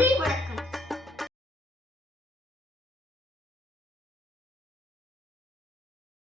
They were